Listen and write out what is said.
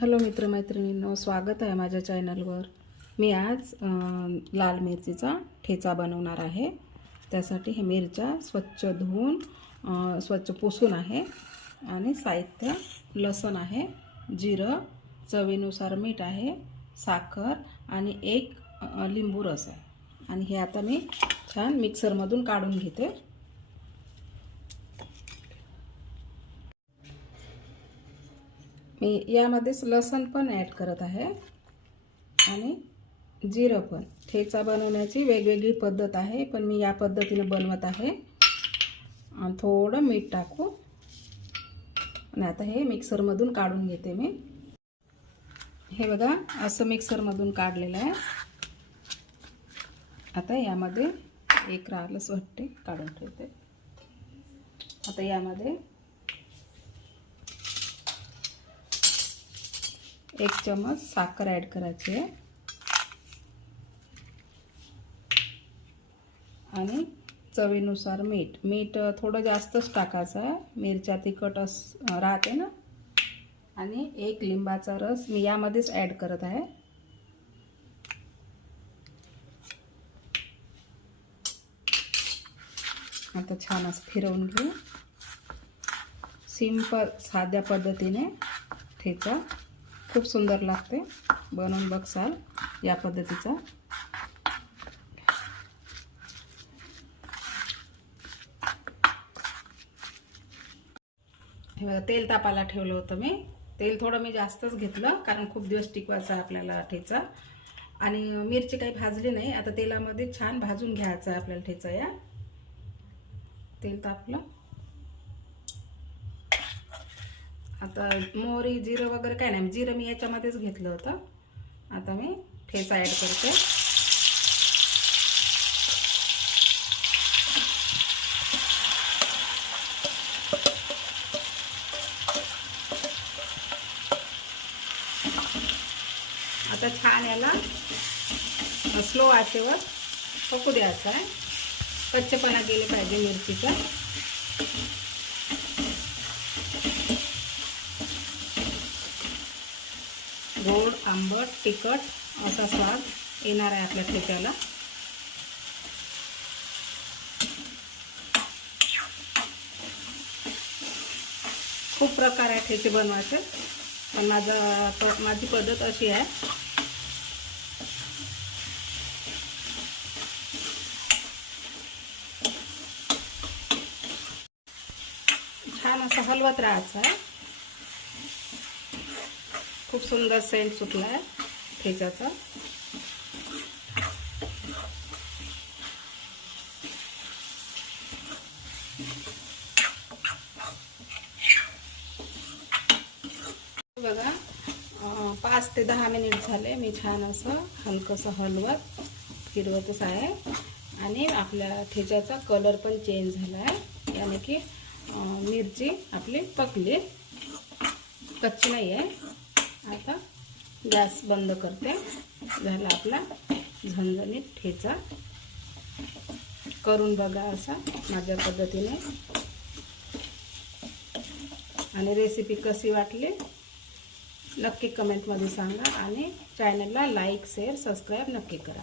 Hello मित्रमैत्रिणींनो स्वागत आहे माझ्या चॅनलवर. मी आज लाल मिरचीचा ठेचा बनवणार आहे. त्यासाठी हे मिरच्या स्वच्छ धुवून स्वच्छ पुसून आहे. आणि साहित्य लसण आहे जिरं चवीनुसार मीठ आहे साखर आणि एक लिंबू रस आहे. आणि हे आता मी छान मिक्सरमधून काढून घेते. मी यामध्येच लसण पण ॲड करत आहे. आणि जिरं पण. ठेचा बनवण्याची वेगवेगळी पद्धत आहे पण मी या पद्धतीने बनवत आहे. आणि थोडं मीठ टाकू. आणि आता हे मिक्सरमधून काढून घेते मी. हे बघा असं मिक्सरमधून काढलेलं आहे. आता यामध्ये एक राहिलंच वाटते काढून ठेवते. आता यामध्ये एक चमच साखर ॲड करायची आहे. आणि चवीनुसार मीठ मीठ थोडं जास्तच टाकायचं आहे. मिरच्या तिखट अस राहते ना? आणि एक लिंबाचा रस मी यामध्येच ॲड करत आहे. आता छान असं फिरवून घेऊ. सिंपल साध्या पद्धतीने ठेचा. खूप सुंदर लागते. बनवून बघसाल या पद्धतीचा. हे बघा तेल तापाला ठेवलं होतं मी. तेल थोडं मी जास्तच घेतलं कारण खूप दिवस टिकवायचा आपल्याला ठेचा. आणि मिरची काही भाजली नाही आता तेलामध्ये छान भाजून घ्यायचं आहे आपल्याला ठेचा या. तेल तापलं. आता मोहरी जिरं वगैरे काय नाही जिरं मी याच्यामध्येच घेतलं होतं. आता मी ठेचा ॲड करते. आता छान याला स्लो आचेवर पकू द्यायचं आहे. कच्चेपणा गेले पाहिजे मिरचीचा. आंबट तिखट असा स्वाद येणार आहे आपल्या ठेच्याला खूप प्रकार आहे ठेचे बनवायचे. पण माझा प माझी पद्धत अशी आहे. छान असं हलवत राहायचं आहे. खूप सुंदर सेंट सुटला आहे ठेच्याचा. बघा पाच ते दहा मिनिट झाले. मी छान असं हलकंसं हलवत फिरवतच आहे. आणि आपल्या ठेच्याचा कलर पण चेंज झाला आहे याने की मिरची आपली पकली. कच्ची नाही आहे आता गॅस बंद करते. झाला आपला झणझणीत ठेचा. करून बघा असा माझ्या पद्धतीने. आणि रेसिपी कशी वाटली? नक्की कमेंटमध्ये सांगा आणि चॅनलला लाईक शेअर सबस्क्राईब नक्की करा.